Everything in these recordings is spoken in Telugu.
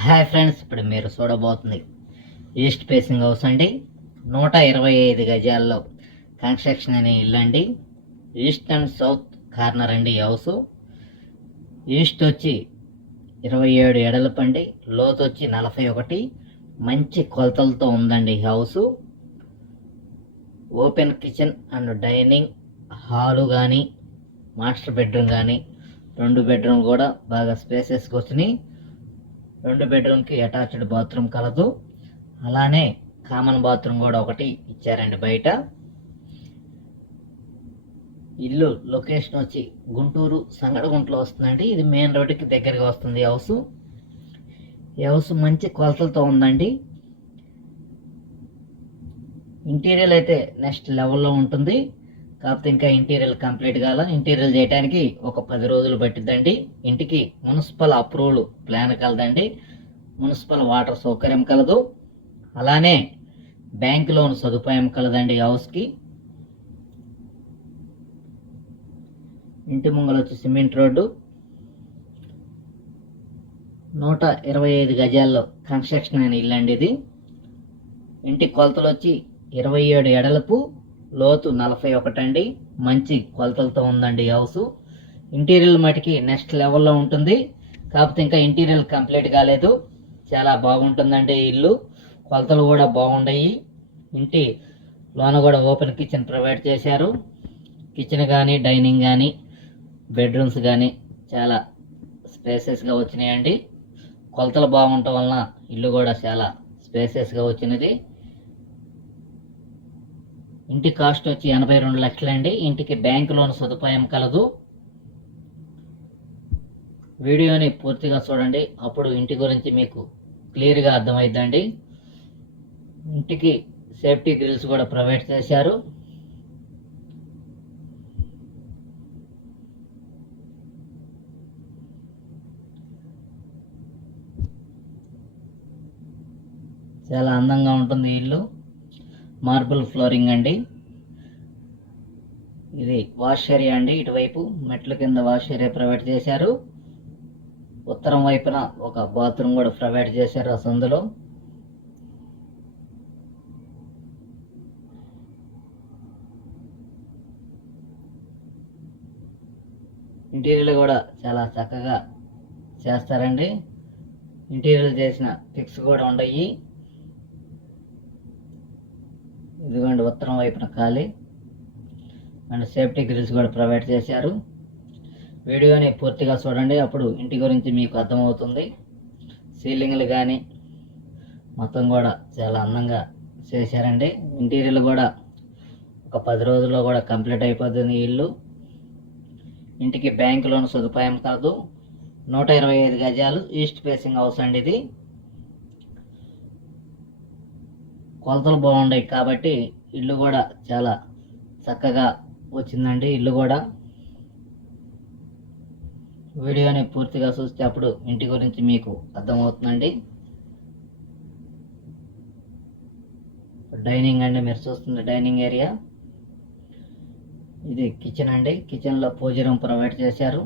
హాయ్ ఫ్రెండ్స్ ఇప్పుడు మీరు చూడబోతుంది ఈస్ట్ ఫేసింగ్ హౌస్ అండి. నూట ఇరవై ఐదు గజాల్లో కన్స్ట్రక్షన్ అనే ఇల్లు అండి. ఈస్ట్ అండ్ సౌత్ కార్నర్ అండి ఈ హౌస్ ఈస్ట్ వచ్చి ఇరవై ఏడు ఎడలపండి లోతు వచ్చి నలభై ఒకటి. మంచి కొలతలతో ఉందండి ఈ house open kitchen and dining hall కానీ మాస్టర్ బెడ్రూమ్ కానీ రెండు బెడ్రూమ్ కూడా బాగా స్పేసెస్కి వచ్చినాయి. రెండు బెడ్రూమ్కి అటాచ్డ్ బాత్రూమ్ కలదు. అలానే కామన్ బాత్రూమ్ కూడా ఒకటి ఇచ్చారండి బయట. ఇల్లు లొకేషన్ వచ్చి గుంటూరు సంగడగుంటలో వస్తుందండి. ఇది మెయిన్ రోడ్డుకి దగ్గరగా వస్తుంది ఈ హౌస్ ఈ హౌస్ మంచి కొలతలతో ఉందండి. ఇంటీరియర్ అయితే నెక్స్ట్ లెవెల్లో ఉంటుంది. కాకపోతే ఇంకా ఇంటీరియర్ కంప్లీట్ కాల. ఇంటీరియర్ చేయడానికి ఒక పది రోజులు పట్టిద్దండి. ఇంటికి మున్సిపల్ అప్రూవల్ ప్లాన్ కలదండి. మున్సిపల్ వాటర్ సౌకర్యం కలదు. అలానే బ్యాంక్ లోన్ సదుపాయం కలదండి హౌస్కి. ఇంటి ముంగల వచ్చి సిమెంట్ రోడ్డు. నూట ఇరవై ఐదు గజాల్లో కన్స్ట్రక్షన్ అయిన ఇల్లు అండి ఇది. ఇంటి కొలతలు వచ్చి ఇరవై ఏడు ఎడలపు లోతు నలభై ఒకటి అండి మంచి కొలతలతో ఉందండి హౌస్. ఇంటీరియర్ మటుకి నెక్స్ట్ లెవెల్లో ఉంటుంది. కాకపోతే ఇంకా ఇంటీరియర్ కంప్లీట్ కాలేదు. చాలా బాగుంటుందండి ఇల్లు. కొలతలు కూడా బాగున్నాయి ఇంటి లోన కూడా ఓపెన్ కిచెన్ ప్రొవైడ్ చేశారు. కిచెన్ కానీ డైనింగ్ కానీ బెడ్రూమ్స్ కానీ చాలా స్పేసెస్గా వచ్చినాయండి. కొలతలు బాగుండటం వలన ఇల్లు కూడా చాలా స్పేసెస్గా వచ్చినది. ఇంటి కాస్ట్ వచ్చి ఎనభై రెండు లక్షలండి. ఇంటికి బ్యాంక్ లోన్ సదుపాయం కలదు. వీడియోని పూర్తిగా చూడండి. అప్పుడు ఇంటి గురించి మీకు క్లియర్గా అర్థమైద్దండి. ఇంటికి సేఫ్టీ గ్రిల్స్ కూడా ప్రొవైడ్ చేశారు. చాలా అందంగా ఉంటుంది ఇల్లు. మార్బుల్ ఫ్లోరింగ్ అండి. ఇది వాష్ ఏరియా అండి. ఇటువైపు మెట్ల కింద వాష్ ఏరియా ప్రొవైడ్ చేశారు. ఉత్తరం వైపున ఒక బాత్రూమ్ కూడా ప్రొవైడ్ చేశారు ఆ సందులో. ఇంటీరియర్ కూడా చాలా చక్కగా చేస్తారండి. ఇంటీరియర్ చేసిన పిక్స్ కూడా ఉన్నాయి ఇదిగోండి ఉత్తరం వైపున ఖాళీ. అండ్ సేఫ్టీ గ్రిల్స్ కూడా ప్రొవైడ్ చేశారు. వీడియోని పూర్తిగా చూడండి అప్పుడు ఇంటి గురించి మీకు అర్థమవుతుంది. సీలింగ్లు కానీ మొత్తం కూడా చాలా అందంగా చేశారండి. ఇంటీరియర్ కూడా ఒక పది రోజుల్లో కూడా కంప్లీట్ అయిపోతుంది ఇల్లు. ఇంటికి బ్యాంక్ లోన్ సదుపాయం కాదు. నూట ఇరవై ఐదు గజాలు ఈస్ట్ ఫేసింగ్ హౌస్ అండి ఇది. కొలతలు బాగున్నాయి కాబట్టి ఇల్లు కూడా చాలా చక్కగా వచ్చిందండి. ఇల్లు కూడా వీడియోని పూర్తిగా చూస్తే అప్పుడు ఇంటి గురించి మీకు అర్థమవుతుందండి. డైనింగ్ అండి మీరు చూస్తుంది డైనింగ్ ఏరియా. ఇది కిచెన్ అండి. కిచెన్లో పూజ రూమ్ ప్రొవైడ్ చేశారు.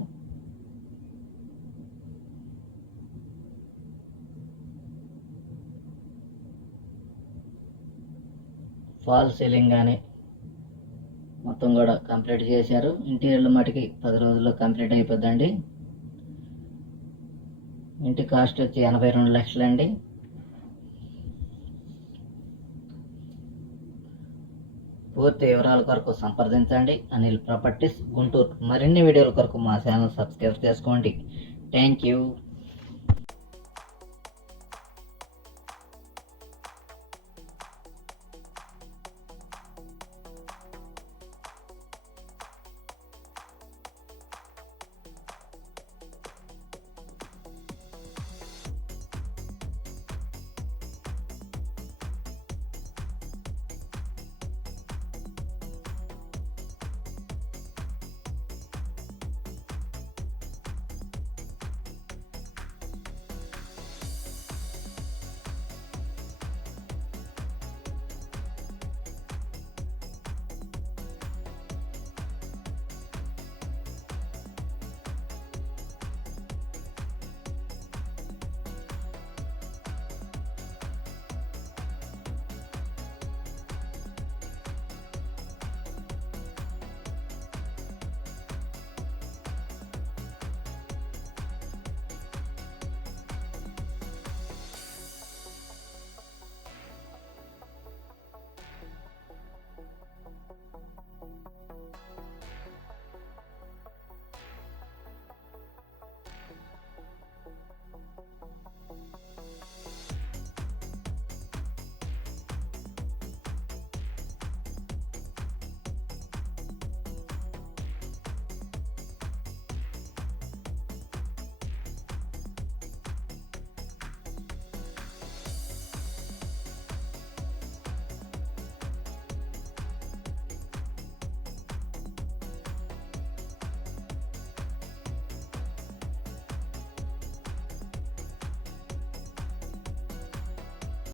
ఫాల్ సీలింగ్ కానీ మొత్తం కూడా కంప్లీట్ చేశారు. ఇంటీరియర్లు మటుకి పది రోజుల్లో కంప్లీట్ అయిపోద్దండి. ఇంటి కాస్ట్ వచ్చి ఎనభై రెండు లక్షలండి. పూర్తి వివరాల కొరకు సంప్రదించండి. అనిల్ ప్రాపర్టీస్ గుంటూరు. మరిన్ని వీడియోల కొరకు మా ఛానల్ సబ్స్క్రైబ్ చేసుకోండి. Thank you.